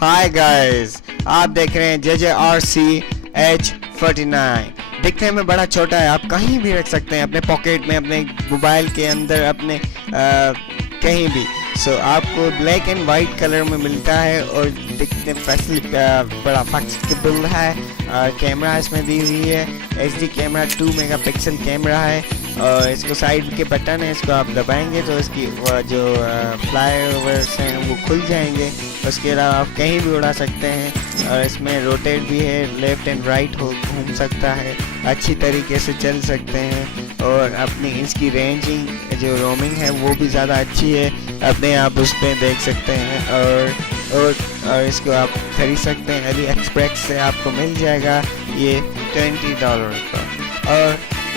Hi guys, आप देख रहे हैं JJRC H49। दिखने में बड़ा छोटा है, आप कहीं भी रख सकते हैं, अपने पॉकेट में, अपने मोबाइल के अंदर, अपने कहीं भी। आपको ब्लैक एंड वाइट कलर में मिलता है और दिखने बड़ा फ्लेक्सिबल है। कैमरा इसमें दी हुई है, HD कैमरा 2 मेगापिक्सल कैमरा है और इसको साइड के बटन है, इसको आप दबाएंगे तो इसकी जो फ्लाईओवर्स हैं वो खुल जाएंगे। उसके अलावा आप कहीं भी उड़ा सकते हैं और इसमें रोटेट भी है, लेफ़्ट एंड राइट घूम सकता है, अच्छी तरीके से चल सकते हैं और अपनी इसकी रेंजिंग जो रोमिंग है वो भी ज़्यादा अच्छी है, अपने आप उस पर देख सकते हैं। और इसको आप खरीद सकते हैं, अली एक्सप्रेस से आपको मिल जाएगा ये $20 का।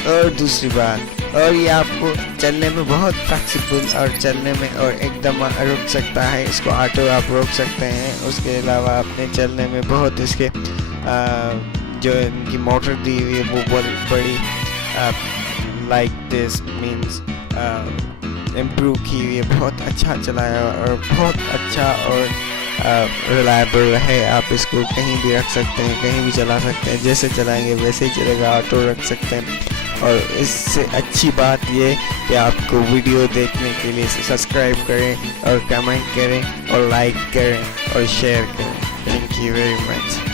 और दूसरी बात, और ये आपको चलने में बहुत फ्लेक्सिबल और चलने में और एकदम रुक सकता है, इसको ऑटो आप रोक सकते हैं। उसके अलावा अपने चलने में बहुत इसके जो इनकी मोटर दी हुई है वो बहुत बड़ी लाइक दिस मीन्स इम्प्रूव की हुई है, बहुत अच्छा चलाया और बहुत अच्छा और रिलायबल है। आप इसको कहीं भी रख सकते हैं, कहीं भी चला सकते हैं, जैसे चलाएंगे वैसे ही चलेगा, ऑटो रख सकते हैं। और इससे अच्छी बात ये कि आपको वीडियो देखने के लिए सब्सक्राइब करें और कमेंट करें और लाइक करें और शेयर करें। Thank you very much.